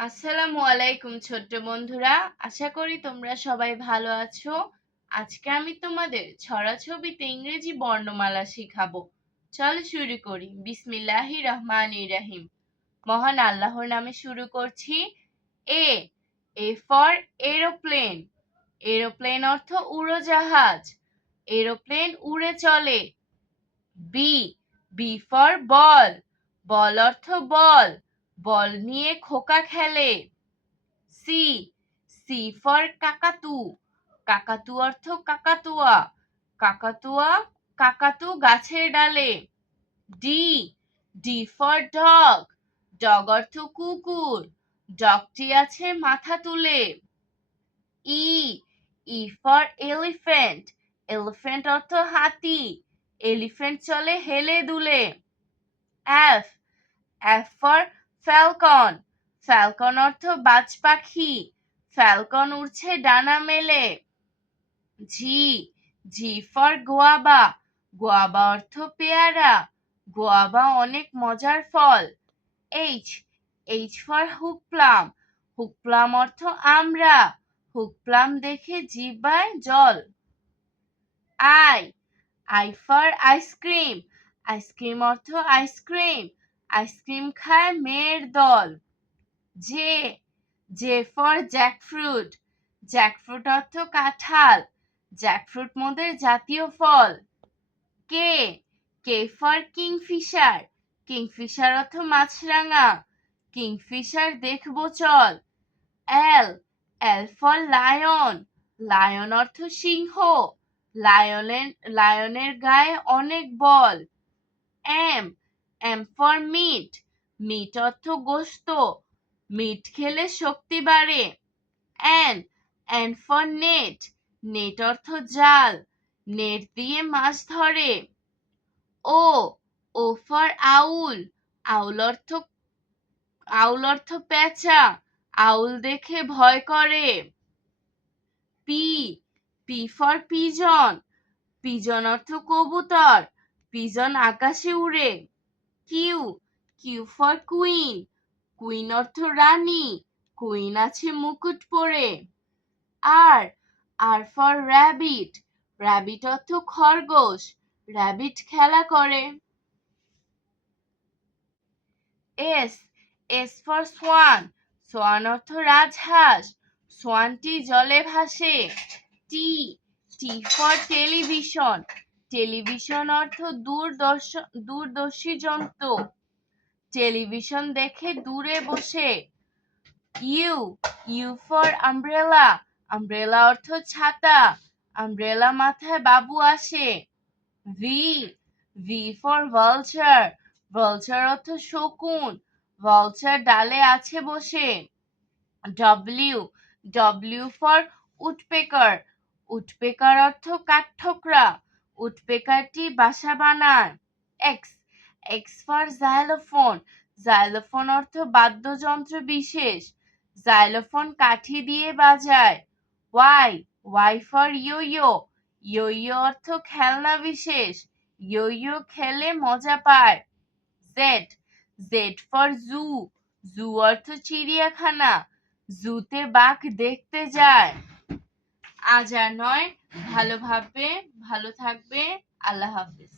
আসসালামু আলাইকুম ছোট্ট বন্ধুরা, আশা করি তোমরা সবাই ভালো আছো। আজকে আমি তোমাদের ছড়াছবিতে ইংরেজি বর্ণমালা শিখাবো। চলো শুরু করি। বিসমিল্লাহির রহমানির রহিম। মহান আল্লাহর নামে শুরু করছি। A A for aeroplane. Aeroplane অর্থ উড়োজাহাজ। এরোপ্লেন উড়ে চলে। B B for ball. Ball অর্থ বল। বল নিয়ে খোকা খেলে। C C for cockatoo. Cockatoo অর্থ কাকাতুয়া। কাকাতুয়া কাকাতু গাছের ডালে। D D for dog. Dog অর্থ কুকুর। ডগটি আছে মাথা তুলে। E E for elephant. Elephant অর্থ হাতি। এলিফ্যান্ট চলে হেলে দুলে। F F for falcon. Falcon অর্থ বাজ পাখি। ফ্যালকন উড়ছে ডানা মেলে। জি জি ফর গোয়াবা। গোয়াবা অর্থ পেয়ারা। গোয়াবা অনেক মজার ফল। H H for hog plum. Hog plum অর্থ আমরা। হুক প্লাম দেখে জিহ্বায় জল। I I for ice cream. Ice cream অর্থ আইসক্রিম। আইসক্রিম খায় মেয়ের দল। J J for jackfruit. Jackfruit অর্থ কাঁঠাল। জ্যাকফ্রুট মোদের জাতীয় ফল। K K for kingfisher. Kingfisher অর্থ মাছরাঙা। কিংফিশার দেখবো চল। L L for lion. Lion অর্থ সিংহ। লায়নের গায়ে অনেক বল। M M for meat. Meat অর্থ গোস্ত। মিট খেলে শক্তি বাড়ে। N N for net. Net অর্থ জাল। নেট দিয়ে মাছ ধরে। ও ও ফর আউল। আউল অর্থ পেঁচা। আউল দেখে ভয় করে। P P for pigeon. Pigeon অর্থ কবুতর। পিজন আকাশে উড়ে। Q Q for queen. Queen অর্থ রানী। কুইন আছে মুকুট পরে। R R for rabbit. Rabbit অর্থ খরগোশ। র্যাবিট খেলা করে। S S for swan. Swan অর্থ রাজহাঁস। সোয়ানটি জলে ভাসে। T T for television. Television অর্থ দূরদর্শী যন্ত্র। টেলিভিশন দেখে দূরে বসে। U U for umbrella. Umbrella অর্থ ছাতা। আমব্রেলা মাথায় বাবু আসে। V V for vulture. Vulture অর্থ শকুন। ভালচার ডালে আছে বসে। W W for woodpecker. Woodpecker অর্থ কাঠঠোকরা। উডপেকারটি বাসা বানায়। X x for xylophone. Xylophone অর্থ বাদ্যযন্ত্র বিশেষ। জাইলোফোন কাঠি দিয়ে বাজায়। ওয়াই ওয়াই ফর ইয়ো ইয়ো। ইয়ো ইয়ো অর্থ খেলনা বিশেষ। ইয়ো ইয়ো খেলে মজা পায়। জেড জেড ফর জু। জু অর্থ চিড়িয়াখানা। জুতে বাঘ দেখতে যায়। আজ আর নয়, ভালো থাকবে। আল্লাহ হাফেজ।